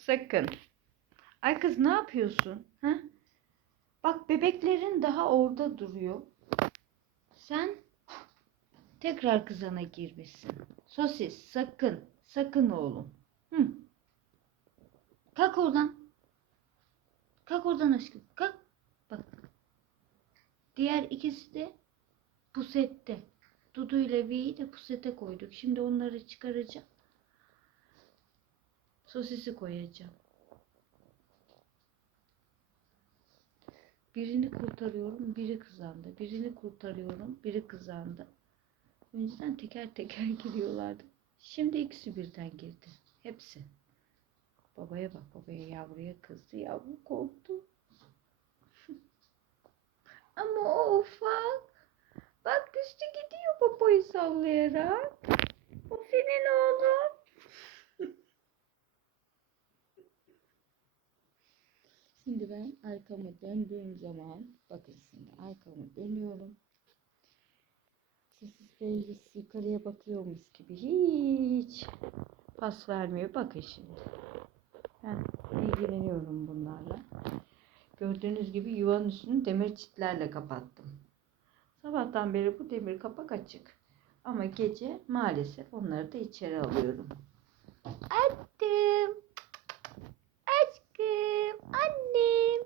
Sakın. Ay kız ne yapıyorsun? Ha? Bak bebeklerin daha orada duruyor. Sen tekrar kızana girmişsin. Sosis sakın. Sakın oğlum. Hı. Kalk oradan. Kalk oradan aşkım. Kalk. Bak. Diğer ikisi de pusette. Dudu ile V'yi de pusete koyduk. Şimdi onları çıkaracağım. Sosisi koyacağım. Birini kurtarıyorum, biri kızandı. Birini kurtarıyorum, biri kızandı. Önceden teker teker giriyorlardı. Şimdi ikisi birden girdi. Hepsi. Babaya bak, babaya yavruya kızdı. Yavru korktu. Ama o ufak. Bak düştü gidiyor babayı sallayarak. O senin oğlun. Şimdi ben arkamı döndüğüm zaman bakın şimdi arkamı dönüyorum. Sosis Bey yukarıya bakıyormuş gibi hiç pas vermiyor. Bakın şimdi. Ben ilgileniyorum bunlarla. Gördüğünüz gibi yuvanın üstünü demir çitlerle kapattım. Sabahtan beri bu demir kapak açık. Ama gece maalesef onları da içeri alıyorum. Aşkım. Annem.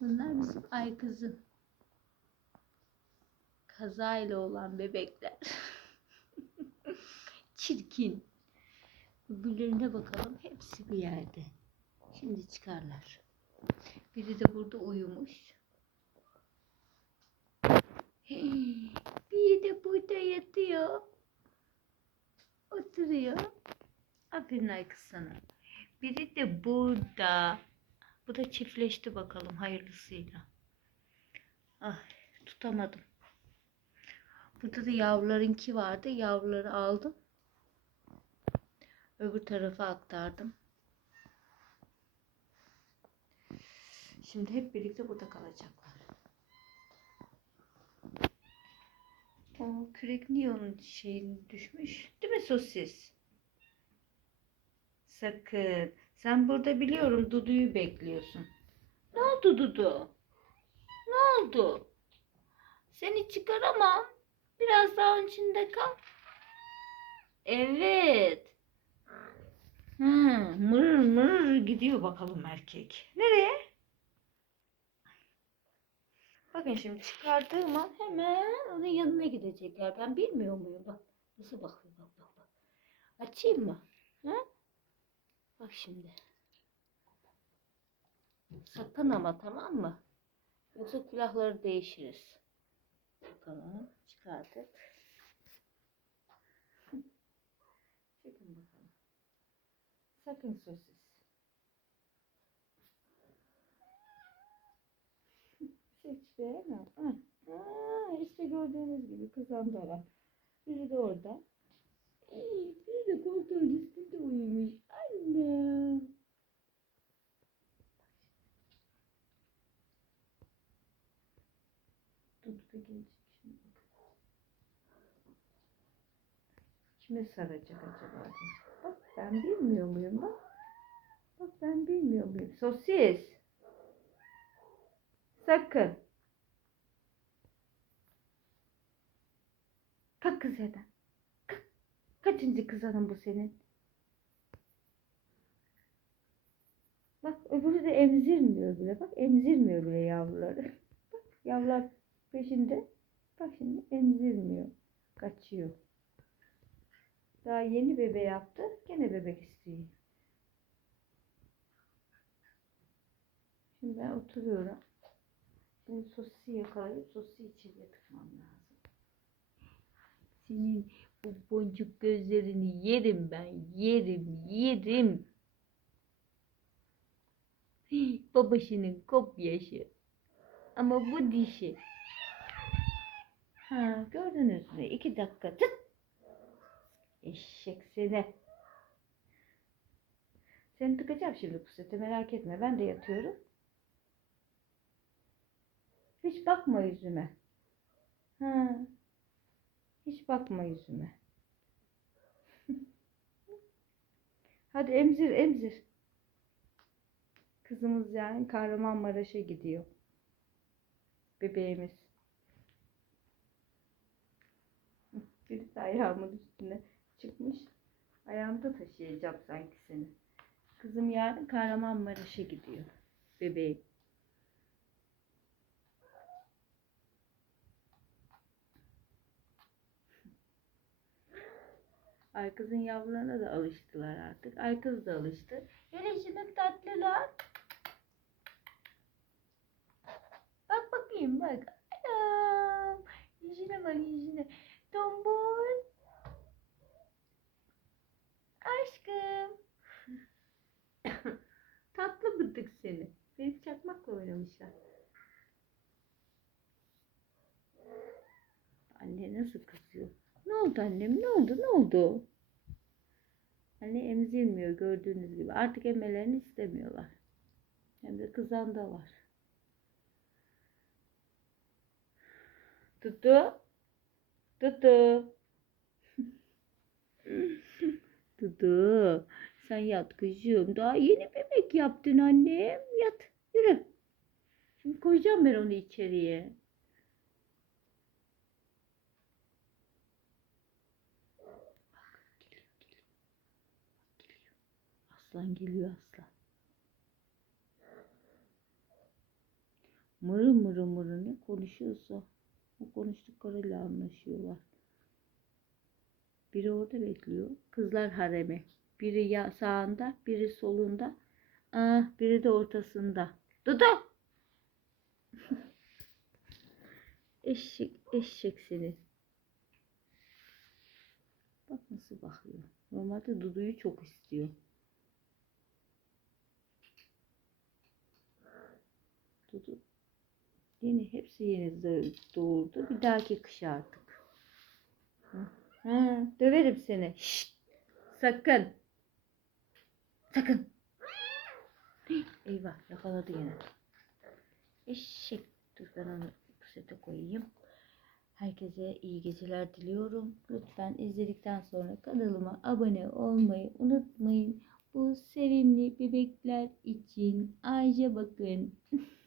Bunlar bizim ay kızım. Kazayla olan bebekler. Çirkin. Öbürlerine bakalım. Hepsi bir yerde. Şimdi çıkarlar. Biri de burada uyumuş. Hey, Biri de burada yatıyor. Oturuyor. Aferin ay kız sana. Biri de burada. Bu da çiftleşti bakalım hayırlısıyla. Ah tutamadım. Burada da yavrularınki vardı. Yavruları aldım. Öbür tarafa aktardım. Şimdi hep birlikte burada kalacaklar. O kürek niye onun şeyini düşmüş? Değil mi sosis? Sakın. Sen burada biliyorum Dudu'yu bekliyorsun. Ne oldu Dudu? Ne oldu? Seni çıkaramam. Biraz daha içinde kal. Evet. Ha, mır mır gidiyor bakalım erkek. Nereye? Bakın şimdi çıkardığım an hemen onun yanına gidecekler. Ben bilmiyor muyum? Bak nasıl bakıyor bak bak bak. Açayım mı? Ha? Bak şimdi. Sakın ama tamam mı? Yoksa külahları değişiriz. Bakalım çıkardık. Çekin bakalım. Sakın sosis. Mi? Ha. Ha, işte gördüğünüz gibi kızandılar. Biri de orada. Ey, biri de koltuğun üstünde uyumuş. Şimdi. Kime saracak acaba? Bak ben bilmiyor muyum bak. Bak ben bilmiyor muyum? Sosis. Sakın. Kalk kız yerden. Kaçıncı kız hanım bu senin? Bak öbürü de emzirmiyor bile. Bak emzirmiyor bile yavruları. Bak yavrular peşinde. Bak şimdi emzirmiyor. Kaçıyor. Daha yeni bebe yaptı. Gene bebek istiyor. Şimdi ben oturuyorum. Şimdi sosisi yakalayıp sosisi içeriye tıkmam lazım. Senin bu boncuk gözlerini yerim ben. Yerim, yerim. Babasının kopyası. Ama bu dişi. Ha, gördünüz mü? İki dakika tık. Eşek seni. Seni tıkacağım şimdi pusete merak etme. Ben de yatıyorum. Hiç bakma yüzüme. Ha. Hiç bakma yüzüme. Hadi emzir emzir. Kızımız yani Kahramanmaraş'a gidiyor. Bebeğimiz. Birisi ayağımın üstüne çıkmış. Ayağımda taşıyacağım sanki seni. Kızım yarın Kahramanmaraş'a gidiyor. Bebeğim. Ay kızın yavrularına da alıştılar artık. Ay kız da alıştı. Hele tatlılar. Bakayım bak. Anam. Yüzüne bak yüzüne. Tombul. Aşkım. Tatlı bıdık seni. Benim çakmakla oynamışlar. Anne nasıl kızıyor? Ne oldu annem? Ne oldu? Ne oldu? Anne emzirmiyor gördüğünüz gibi. Artık emmelerini istemiyorlar. Hem de kızan da var. Tutu. Tutu. Tutu. Sen yat kızım. Daha yeni bebek yaptın annem. Yat. Yürü. Şimdi koyacağım ben onu içeriye. Aslan geliyor aslan. Mırı mırı mırı ne konuşuyorsa o konuştuklarıyla anlaşıyorlar. Biri orada bekliyor. Kızlar haremi. Biri ya sağında, biri solunda. Ah, biri de ortasında. Dudu! eşek, eşek seni. Bak nasıl bakıyor. Normalde Dudu'yu çok istiyor. Dudu. Yeni hepsi yeni doğurdu. Bir dahaki kış artık. Ha, döverim seni. Şşt. Sakın. Sakın. Eyvah yakaladı yine. Eşek. Dur ben onu pusete koyayım. Herkese iyi geceler diliyorum. Lütfen izledikten sonra kanalıma abone olmayı unutmayın. Bu sevimli bebekler için Ayşe bakın.